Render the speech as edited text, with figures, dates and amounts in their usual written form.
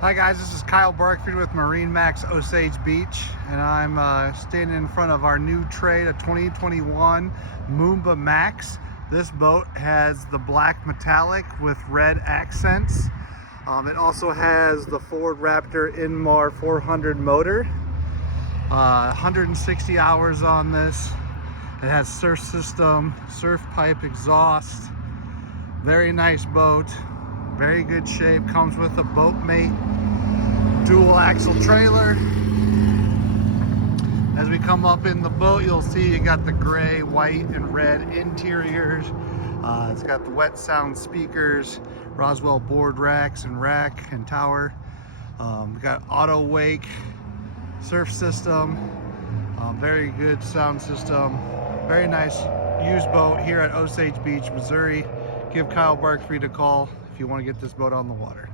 Hi guys, this is Kyle Barkford with MarineMax Osage Beach, and I'm standing in front of our new trade, a 2021 Moomba Max. This boat has the black metallic with red accents. It also has the Ford Raptor Inmar 400 motor. 160 hours on this. It has surf system, surf pipe exhaust. Very nice boat, very good shape. Comes with a boat mate, dual axle trailer. As we come up in the boat, you'll see you got the gray, white, and red interiors. It's got the wet sound speakers, Roswell board racks and rack and tower. We got auto wake, surf system, very good sound system. Very nice used boat here at Osage Beach, Missouri. Give Kyle Barkford a call if you want to get this boat on the water.